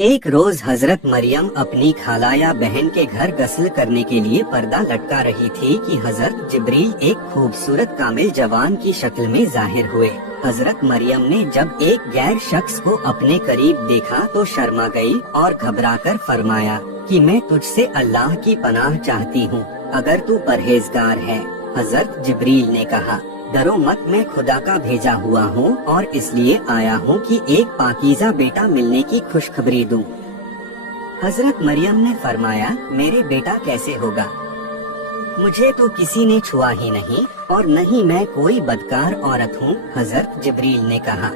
एक रोज हजरत मरियम अपनी खाला या बहन के घर गस्ल करने के लिए पर्दा लटका रही थी कि हजरत जिब्रील एक खूबसूरत कामिल जवान की शक्ल में जाहिर हुए। हजरत मरियम ने जब एक गैर शख्स को अपने करीब देखा तो शर्मा गई और घबराकर फरमाया कि मैं तुझसे अल्लाह की पनाह चाहती हूँ, अगर तू परहेजगार है। हजरत जिब्रील ने कहा, डरो मत, मैं खुदा का भेजा हुआ हूँ और इसलिए आया हूँ कि एक पाकीज़ा बेटा मिलने की खुशखबरी दूँ। हजरत मरियम ने फरमाया, मेरे बेटा कैसे होगा? मुझे तो किसी ने छुआ ही नहीं और न ही मैं कोई बदकार औरत हूँ। हजरत जिब्रील ने कहा,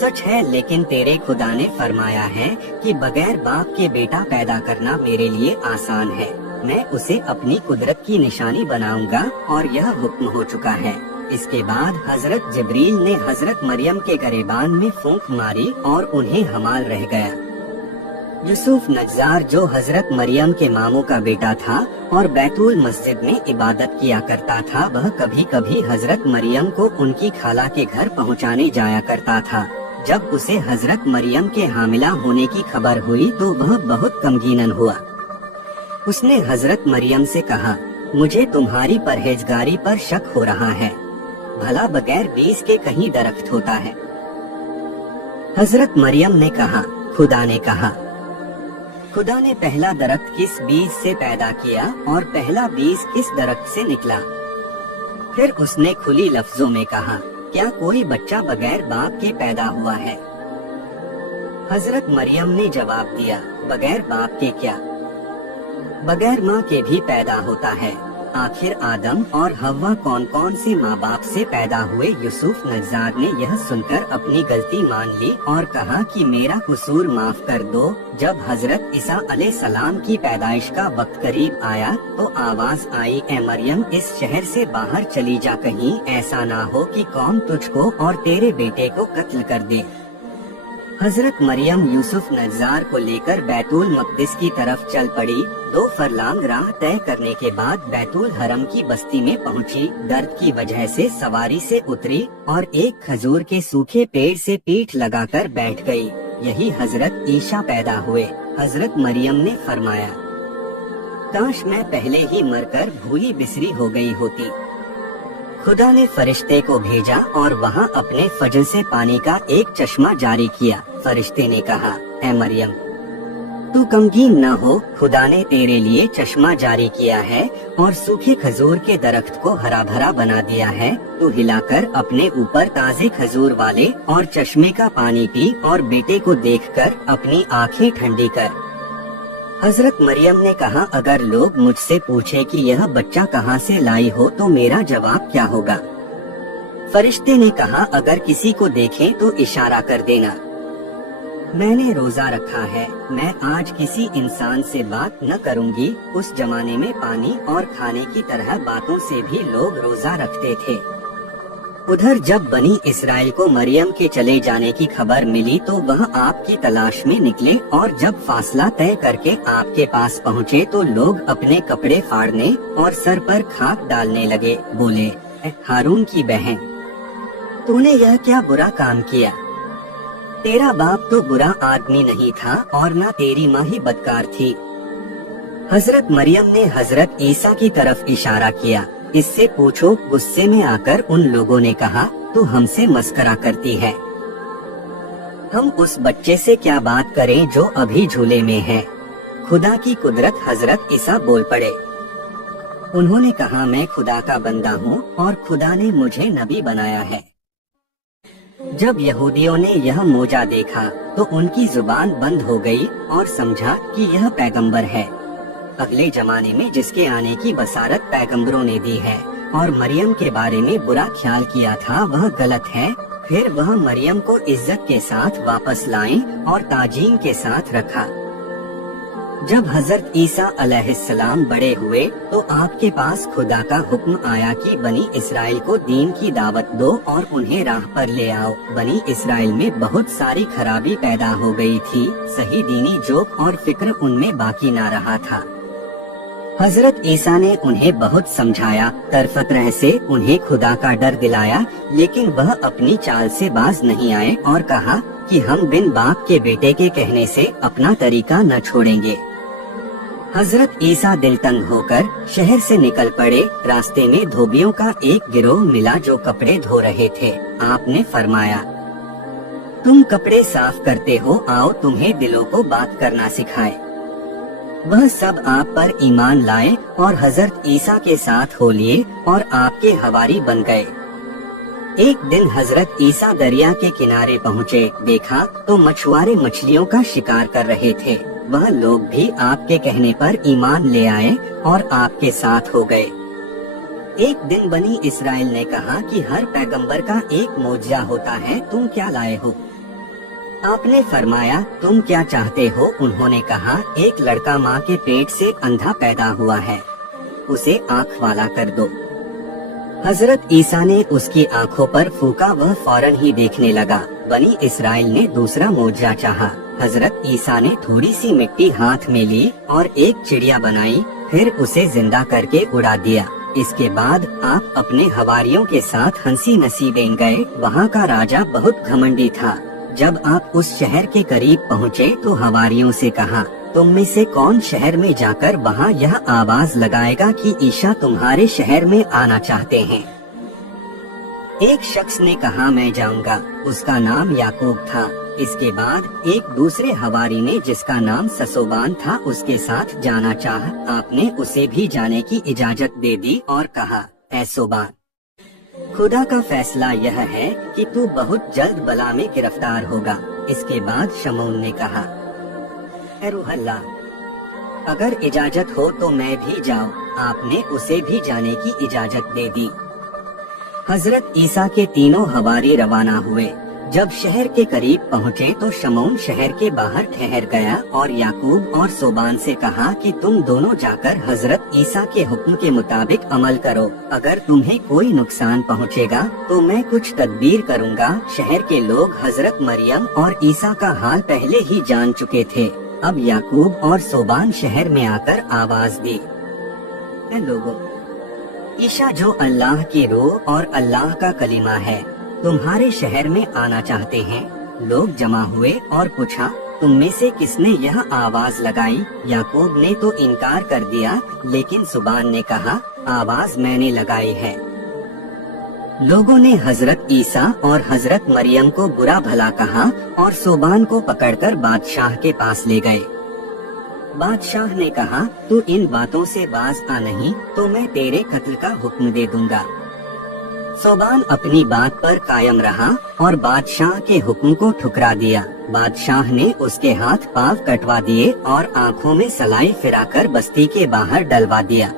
सच है, लेकिन तेरे खुदा ने फरमाया है कि बगैर बाप के बेटा पैदा करना मेरे लिए आसान है। मैं उसे अपनी कुदरत की निशानी बनाऊंगा और यह हुक्म हो चुका है। इसके बाद हजरत जिब्रील ने हजरत मरियम के गरेबान में फूंक मारी और उन्हें हमाल रह गया। यूसुफ नज्जार, जो हजरत मरियम के मामू का बेटा था और बैतुल मस्जिद में इबादत किया करता था, वह कभी कभी हजरत मरियम को उनकी खाला के घर पहुंचाने जाया करता था। जब उसे हजरत मरियम के हामिला होने की खबर हुई तो वह बहुत गमगीन हुआ। उसने हजरत मरियम से कहा, मुझे तुम्हारी परहेजगारी पर शक हो रहा है। भला बगैर बीज के कहीं दरख्त होता है? हजरत मरियम ने कहा, खुदा ने कहा। खुदा ने पहला दरख्त किस बीज से पैदा किया और पहला बीज किस दरख्त से निकला? फिर उसने खुली लफ्जों में कहा, क्या कोई बच्चा बगैर बाप के पैदा हुआ है? हजरत मरियम ने जवाब दिया, बगैर बाप के क्या, बगैर माँ के भी पैदा होता है। आखिर आदम और हव्वा कौन कौन से माँ बाप से पैदा हुए? यूसुफ नज्जार ने यह सुनकर अपनी गलती मान ली और कहा कि मेरा कसूर माफ कर दो। जब हजरत ईसा अलैहिस्सलाम की पैदाइश का वक्त करीब आया तो आवाज आई, ए मरियम, इस शहर से बाहर चली जा, कहीं ऐसा ना हो कि कौम तुझको और तेरे बेटे को कत्ल कर दे। हजरत मरियम यूसुफ नज्जार को लेकर बैतुल मक़दिस की तरफ चल पड़ी। 2 फरलांग राह तय करने के बाद बैतुल हरम की बस्ती में पहुंची। दर्द की वजह से सवारी से उतरी और एक खजूर के सूखे पेड़ से पीठ लगाकर बैठ गई। यही हजरत ईसा पैदा हुए। हजरत मरियम ने फरमाया, काश मैं पहले ही मरकर भूली बिसरी हो गई होती। खुदा ने फरिश्ते को भेजा और वहाँ अपने फजल से पानी का एक चश्मा जारी किया। फरिश्ते ने कहा, ए मरियम, तू गमगीन न हो, खुदा ने तेरे लिए चश्मा जारी किया है और सूखे खजूर के दरख्त को हरा भरा बना दिया है। तू हिलाकर अपने ऊपर ताजे खजूर वाले और चश्मे का पानी पी और बेटे को देखकर अपनी आंखें ठंडी कर। हजरत मरियम ने कहा, अगर लोग मुझसे पूछे कि यह बच्चा कहाँ से लाई हो तो मेरा जवाब क्या होगा? फरिश्ते ने कहा, अगर किसी को देखें तो इशारा कर देना। मैंने रोजा रखा है, मैं आज किसी इंसान से बात न करूंगी। उस जमाने में पानी और खाने की तरह बातों से भी लोग रोजा रखते थे। उधर जब बनी इसराइल को मरियम के चले जाने की खबर मिली तो वह आपकी तलाश में निकले और जब फासला तय करके आपके पास पहुँचे तो लोग अपने कपड़े फाड़ने और सर पर खाक डालने लगे। बोले, हारून की बहन, तूने यह क्या बुरा काम किया? तेरा बाप तो बुरा आदमी नहीं था और न तेरी माँ ही बदकार थी। हजरत मरियम ने हजरत ईसा की तरफ इशारा किया, इससे पूछो। गुस्से में आकर उन लोगों ने कहा, तू हमसे मस्करा करती है। हम उस बच्चे से क्या बात करें जो अभी झूले में है? खुदा की कुदरत। हजरत ईसा बोल पड़े। उन्होंने कहा, मैं खुदा का बंदा हूँ और खुदा ने मुझे नबी बनाया है। जब यहूदियों ने यह मोजा देखा तो उनकी जुबान बंद हो गई और समझा कि यह पैगंबर है। अगले जमाने में जिसके आने की बसारत पैगंबरों ने दी है और मरियम के बारे में बुरा ख्याल किया था, वह गलत है। फिर वह मरियम को इज्जत के साथ वापस लाएं और ताजीम के साथ रखा। जब हजरत ईसा अलैहिस्सलाम बड़े हुए तो आपके पास खुदा का हुक्म आया कि बनी इसराइल को दीन की दावत दो और उन्हें राह पर ले आओ। बनी इसराइल में बहुत सारी खराबी पैदा हो गई थी। सही दीनी जोक और फिक्र उनमें बाकी ना रहा था। हजरत ईसा ने उन्हें बहुत समझाया, तरफतरह से उन्हें खुदा का डर दिलाया, लेकिन वह अपनी चाल से बाज नहीं आए और कहा, कि हम बिन बाप के बेटे के कहने से अपना तरीका न छोड़ेंगे। हजरत ईसा दिल तंग होकर शहर से निकल पड़े। रास्ते में धोबियों का एक गिरोह मिला जो कपड़े धो रहे थे। आपने फरमाया, तुम कपड़े साफ करते हो, आओ तुम्हें दिलों को बात करना सिखाए। वह सब आप पर ईमान लाए और हजरत ईसा के साथ हो लिए और आपके हवारी बन गए। एक दिन हजरत ईसा दरिया के किनारे पहुँचे। देखा तो मछुआरे मछलियों का शिकार कर रहे थे। वह लोग भी आपके कहने पर ईमान ले आए और आपके साथ हो गए। एक दिन बनी इस्राइल ने कहा कि हर पैगंबर का एक मोजज़ा होता है, तुम क्या लाए हो? आपने फरमाया, तुम क्या चाहते हो? उन्होंने कहा, एक लड़का माँ के पेट से अंधा पैदा हुआ है, उसे आँख वाला कर दो। हजरत ईसा ने उसकी आँखों पर फूका, वह फौरन ही देखने लगा। बनी इस्राइल ने दूसरा मोजज़ा चाहा। हजरत ईसा ने थोड़ी सी मिट्टी हाथ में ली और एक चिड़िया बनाई, फिर उसे जिंदा करके उड़ा दिया। इसके बाद आप अपने हवारियों के साथ हंसी नसीबें गए। वहाँ का राजा बहुत घमंडी था। जब आप उस शहर के करीब पहुँचे तो हवारियों से कहा, तुम में से कौन शहर में जाकर वहाँ यह आवाज लगाएगा कि ईसा तुम्हारे शहर में आना चाहते हैं? एक शख्स ने कहा, मैं जाऊंगा। उसका नाम याकूब था। इसके बाद एक दूसरे हवारी ने, जिसका नाम ससोबान था, उसके साथ जाना चाहा। आपने उसे भी जाने की इजाजत दे दी और कहा, ऐ सोबान, खुदा का फैसला यह है कि तू बहुत जल्द बला में गिरफ्तार होगा। इसके बाद शमून ने कहा, ऐ रूह अल्लाह, अगर इजाजत हो तो मैं भी जाऊं। आपने उसे भी जाने की इजाजत दे दी। हजरत ईसा के तीनों हवारी रवाना हुए। जब शहर के करीब पहुँचे तो शमून शहर के बाहर ठहर गया और याकूब और सोबान से कहा कि तुम दोनों जाकर हजरत ईसा के हुक्म के मुताबिक अमल करो। अगर तुम्हें कोई नुकसान पहुँचेगा तो मैं कुछ तदबीर करूँगा। शहर के लोग हजरत मरियम और ईसा का हाल पहले ही जान चुके थे। अब याकूब और सोबान शहर में आकर आवाज दी, ऐ लोगों, ईसा जो अल्लाह की रूह और अल्लाह का कलीमा है, तुम्हारे शहर में आना चाहते हैं। लोग जमा हुए और पूछा, तुम में से किसने यह आवाज लगाई? याकूब ने तो इनकार कर दिया, लेकिन सुबान ने कहा, आवाज मैंने लगाई है। लोगों ने हजरत ईसा और हजरत मरियम को बुरा भला कहा और सोबान को पकड़कर बादशाह के पास ले गए। बादशाह ने कहा, तू इन बातों से बाज आ नहीं तो मैं तेरे कत्ल का हुक्म दे दूंगा। सोबान अपनी बात पर कायम रहा और बादशाह के हुक्म को ठुकरा दिया। बादशाह ने उसके हाथ पांव कटवा दिए और आंखों में सलाई फिराकर बस्ती के बाहर डलवा दिया।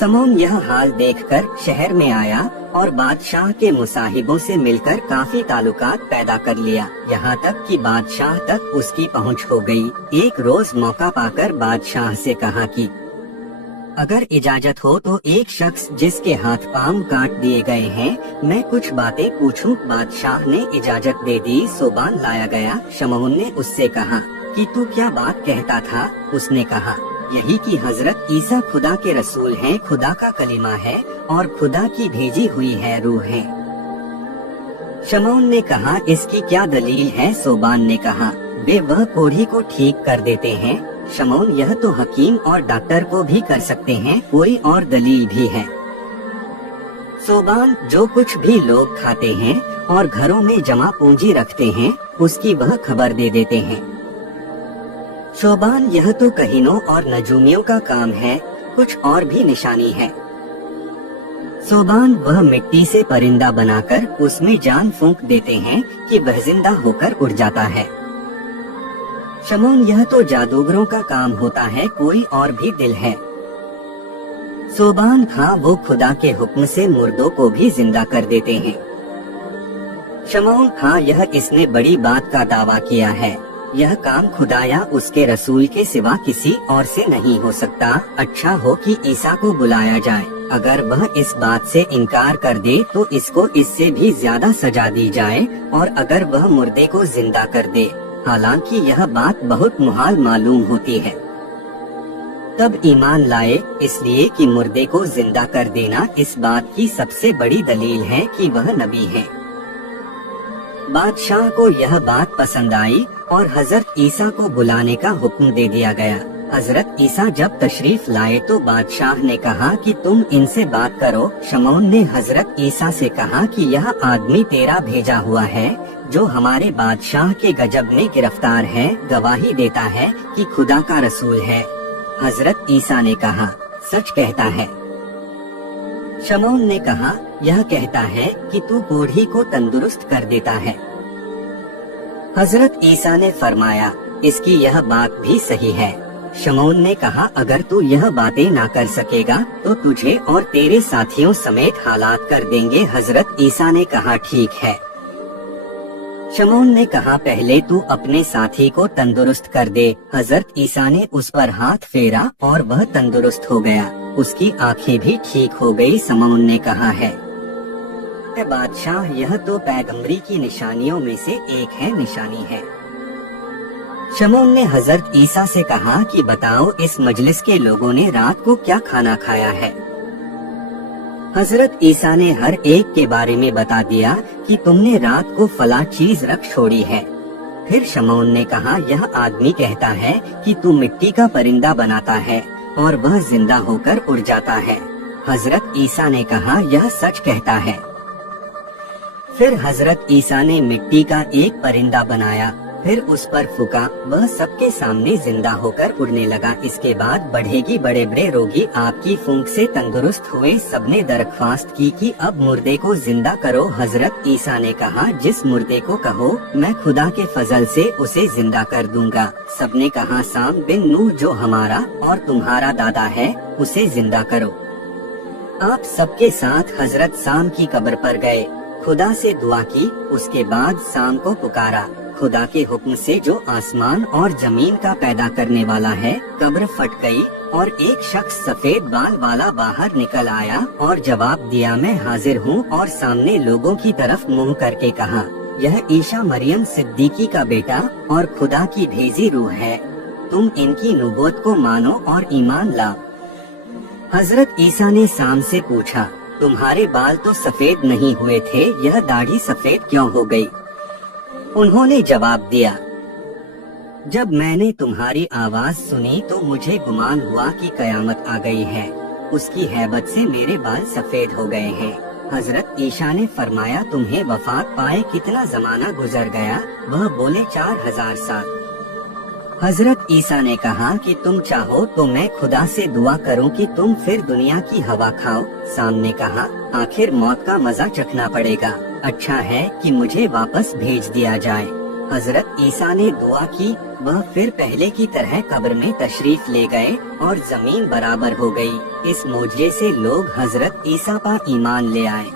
समून यह हाल देखकर शहर में आया और बादशाह के मुसाहिबों से मिलकर काफी ताल्लुकात पैदा कर लिया, यहाँ तक कि बादशाह तक उसकी पहुँच हो गई। एक रोज मौका पाकर बादशाह से कहा कि अगर इजाजत हो तो एक शख्स जिसके हाथ पांव काट दिए गए हैं, मैं कुछ बातें पूछूं। बादशाह ने इजाजत दे दी। सोबान लाया गया। शमून ने उससे कहा कि तू क्या बात कहता था? उसने कहा, यही कि हजरत ईसा खुदा के रसूल हैं, खुदा का कलीमा है और खुदा की भेजी हुई है रूह है। शमून ने कहा, इसकी क्या दलील है? सोबान ने कहा, वे वह कोढ़ी को ठीक कर देते हैं। शमून, यह तो हकीम और डॉक्टर को भी कर सकते हैं, कोई और दलील भी है? सोबान, जो कुछ भी लोग खाते हैं और घरों में जमा पूंजी रखते हैं, उसकी वह खबर दे देते हैं। शोबान, यह तो कहीनों और नजूमियों का काम है, कुछ और भी निशानी है। सोबान, वह मिट्टी से परिंदा बनाकर उसमें जान फूंक देते हैं कि वह जिंदा होकर उड़ जाता है। शमून, यह तो जादूगरों का काम होता है, कोई और भी दिल है। सोबान, हाँ, वो खुदा के हुक्म से मुर्दों को भी जिंदा कर देते हैं। शमून, हाँ, यह इसने बड़ी बात का दावा किया है। यह काम खुदा या उसके रसूल के सिवा किसी और से नहीं हो सकता। अच्छा हो कि ईसा को बुलाया जाए। अगर वह इस बात से इनकार कर दे तो इसको इससे भी ज्यादा सजा दी जाए, और अगर वह मुर्दे को जिंदा कर दे, हालांकि यह बात बहुत मुहाल मालूम होती है, तब ईमान लाए, इसलिए कि मुर्दे को जिंदा कर देना इस बात की सबसे बड़ी दलील है कि वह नबी है। बादशाह को यह बात पसंद आई और हजरत ईसा को बुलाने का हुक्म दे दिया गया। हजरत ईसा जब तशरीफ लाए तो बादशाह ने कहा कि तुम इनसे बात करो। शमौन ने हजरत ईसा से कहा कि यह आदमी तेरा भेजा हुआ है, जो हमारे बादशाह के गजब में गिरफ्तार है, गवाही देता है कि खुदा का रसूल है। हजरत ईसा ने कहा, सच कहता है। शमौन ने कहा, यह कहता है कि तू कोढ़ी को तंदुरुस्त कर देता है। हजरत ईसा ने फरमाया, इसकी यह बात भी सही है। शमौन ने कहा, अगर तू यह बातें ना कर सकेगा तो तुझे और तेरे साथियों समेत हालात कर देंगे। हजरत ईसा ने कहा, ठीक है। शमौन ने कहा, पहले तू अपने साथी को तंदुरुस्त कर दे। हजरत ईसा ने उस पर हाथ फेरा और वह तंदुरुस्त हो गया, उसकी आंखें भी ठीक हो गई। शमौन ने कहा है, बादशाह, यह तो पैगंबरी की निशानियों में से एक है, निशानी है। शमौन ने हजरत ईसा से कहा कि बताओ, इस मजलिस के लोगों ने रात को क्या खाना खाया है। हजरत ईसा ने हर एक के बारे में बता दिया कि तुमने रात को फला चीज रख छोड़ी है। फिर शमौन ने कहा, यह आदमी कहता है कि तू मिट्टी का परिंदा बनाता है और वह जिंदा होकर उड़ जाता है। हजरत ईसा ने कहा, यह सच कहता है। फिर हजरत ईसा ने मिट्टी का एक परिंदा बनाया, फिर उस पर फूका, वह सबके सामने जिंदा होकर उड़ने लगा। इसके बाद बढ़ेगी बड़े बड़े रोगी आपकी फूंक से तंदुरुस्त हुए। सबने दरख्वास्त की कि अब मुर्दे को जिंदा करो। हजरत ईसा ने कहा, जिस मुर्दे को कहो मैं खुदा के फजल से उसे जिंदा कर दूंगा। सबने कहा, साम बिन नूह जो हमारा और तुम्हारा दादा है, उसे जिंदा करो। आप सबके साथ हजरत साम की कब्र पर गए, खुदा से दुआ की, उसके बाद साम को पुकारा। खुदा के हुक्म से जो आसमान और जमीन का पैदा करने वाला है, कब्र फट गई और एक शख्स सफेद बाल वाला बाहर निकल आया और जवाब दिया, मैं हाजिर हूँ। और सामने लोगों की तरफ मुंह करके कहा, यह ईसा मरियम सिद्दीकी का बेटा और खुदा की भेजी रूह है, तुम इनकी नबूवत को मानो और ईमान लाओ। हजरत ईसा ने साम से पूछा, तुम्हारे बाल तो सफेद नहीं हुए थे, यह दाढ़ी सफेद क्यों हो गई? उन्होंने जवाब दिया, जब मैंने तुम्हारी आवाज सुनी तो मुझे गुमान हुआ कि कयामत आ गई है, उसकी हैबत से मेरे बाल सफेद हो गए हैं। हजरत ईसा ने फरमाया, तुम्हें वफात पाए कितना जमाना गुजर गया? वह बोले, 4000 साल। हजरत ईसा ने कहा कि तुम चाहो तो मैं खुदा से दुआ करूं कि तुम फिर दुनिया की हवा खाओ। सामने कहा, आखिर मौत का मजा चखना पड़ेगा, अच्छा है कि मुझे वापस भेज दिया जाए। हजरत ईसा ने दुआ की, वह फिर पहले की तरह कब्र में तशरीफ ले गए और जमीन बराबर हो गई। इस मोजज़े से लोग हजरत ईसा पर ईमान ले आए।